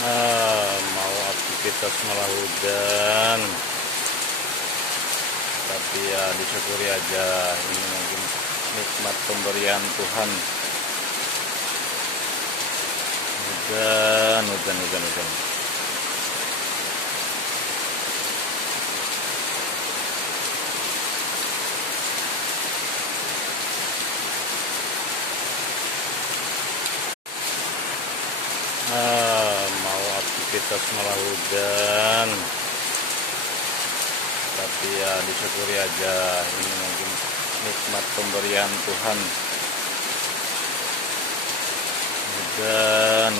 Mau aktivitas malah hujan, tapi ya disyukuri aja, ini mungkin nikmat pemberian Tuhan. Hujan. Mau aktivitas malah hujan, tapi ya disyukuri aja, ini mungkin nikmat pemberian Tuhan. Hujan.